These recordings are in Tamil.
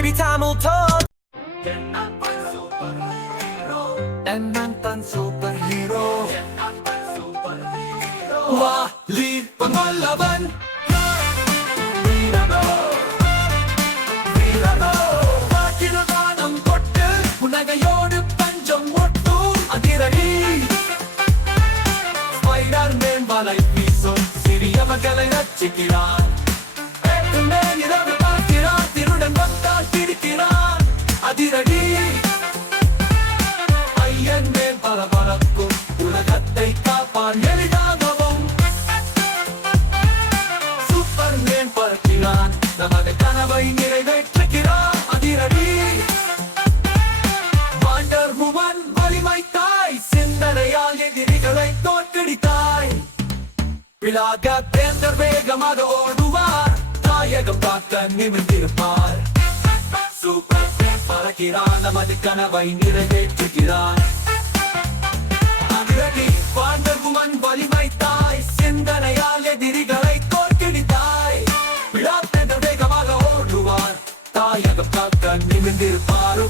Baby Tamil Talk. Enantan superhero Wali Pangalaban Virado Virado Vakinadhanam kottu Punagayodu panjam ottum Adiradi Spider-Man valai வீசும் சிறியவர்களை ரட்சிக்கிறான் பேட்மேன் இரவு பார்க்கிறான் திருடன் வந்தால் பிடிக்கிறான் அதிரடி ஐயன்மேன் பரபரக்கும் உலகத்தை காப்பான் எளிதாகவும் சூப்பர்மேன் பறக்கிறான் நமது கனவை நிறைவேற்றுகிறான் அதிரடி வாண்டர் வுமன் வலிமை தாய் சிந்தனையால் எதிரிகளை தோற்கடித்தாய் விழாக பேந்தர் வேகமாக ஓடுவார் தாயகம் காக்க நிமிர்ந்திருப்பார் சூப்பர் பறக்கிறான் நமது கனவை நிறைவேற்றுகிறான் அதிரடி வாண்டர் வுமன் வலிமை தாய் சிந்தனையால் எதிரிகளை தோற்கடித்தாய் விழா பேந்தர் வேகமாக ஓடுவார் தாயகம் காக்க நிமிர்ந்திருப்பார்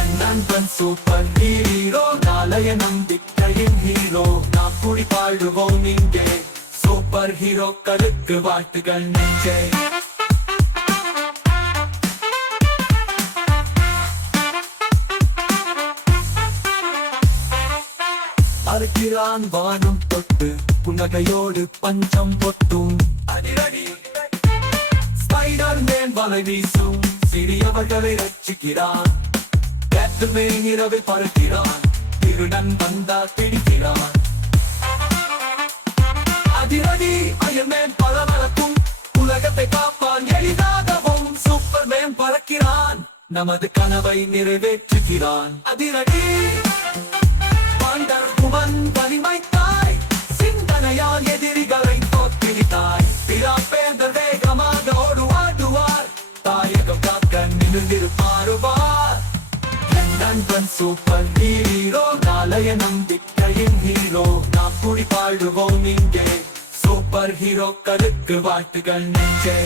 என் நண்பன் சூப்பர் ஹீரோ நாளைய நம்பிக்கையின் ஹீரோ நாம் கூடி பாடுவோம் இங்கே சூப்பர் ஹீரோக்களுக்கு வாழ்த்துகள் நெஞ்சே அறுக்கிறான் வானம் தொட்டு புன்னகையோடு பஞ்சம் பொட்டும் அதிரடி ஸ்பைடர்மேன் வலை வீசும் சிறியவர்களை ரட்சிக்கிறான் பேட்மேன் இரவில் பறக்கிறான் திருடன் வந்தால் பிடிக்கிறான் அதிரடி அயன்மேன் பரபரக்கும் உலகத்தை காப்பான் எளிதாகவும் சூப்பர்மேன் பறக்கிறான் நமது கனவை நிறைவேற்றுகிறான் அதிரடி வாண்டர் வுமன் வலிமை தாய் சிந்தனையால் எதிரிகளை தோற்கடித்தாய் விழா பேந்தர் வேகமாக ஓடுவார் தாயகம் காக்க நிமிர்ந்திருப்பார் நண்பன் சூப்பர் ஹீரோ நாளைய நம்பிக்கையின் ஹீரோ நாம் கூடி பாடுவோம் இங்கே சூப்பர் ஹீரோக்களுக்கு வாழ்த்துகள் நெஞ்சே